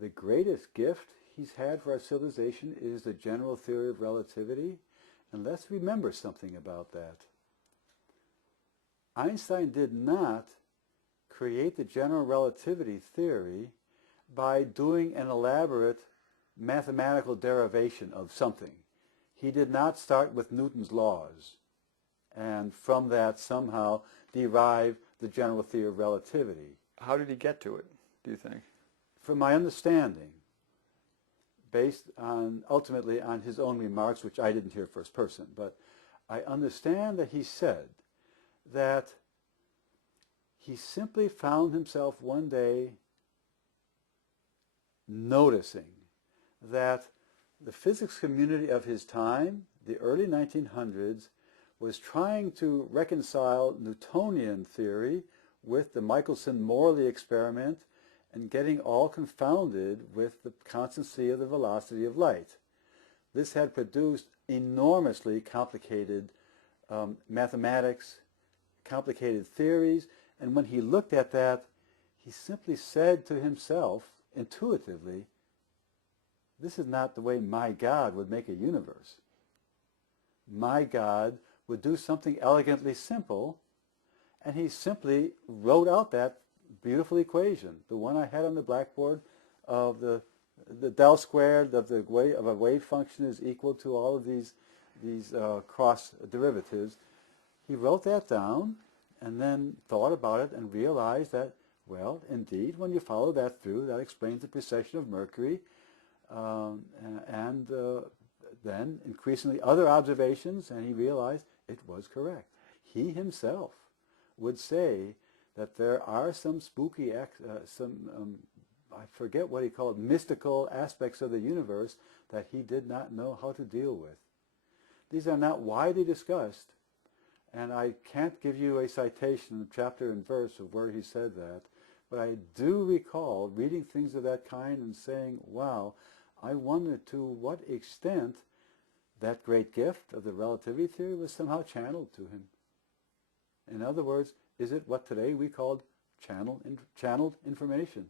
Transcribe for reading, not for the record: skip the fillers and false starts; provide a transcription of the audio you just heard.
the greatest gift he's had for our civilization is the general theory of relativity. And let's remember something about that. Einstein did not create the general relativity theory by doing an elaborate mathematical derivation of something. He did not start with Newton's laws and from that somehow derive the general theory of relativity. How did he get to it, do you think? From my understanding, based on ultimately on his own remarks, which I didn't hear first person, but I understand that he said that he simply found himself one day noticing that the physics community of his time, the early 1900s, was trying to reconcile Newtonian theory with the Michelson-Morley experiment and getting all confounded with the constancy of the velocity of light. This had produced enormously complicated mathematics, complicated theories, and when he looked at that, he simply said to himself, intuitively, this is not the way my God would make a universe. My God would do something elegantly simple, and he simply wrote out that beautiful equation, the one I had on the blackboard of the del squared of a wave function is equal to all of these cross derivatives. He wrote that down and then thought about it and realized that, well, indeed, when you follow that through, that explains the precession of Mercury, and then increasingly other observations, and he realized it was correct. He himself would say that there are some spooky, I forget what he called, mystical aspects of the universe that he did not know how to deal with. These are not widely discussed, and I can't give you a citation, chapter and verse of where he said that, but I do recall reading things of that kind and saying, wow, I wonder to what extent that great gift of the relativity theory was somehow channeled to him. In other words, is it what today we call channeled information?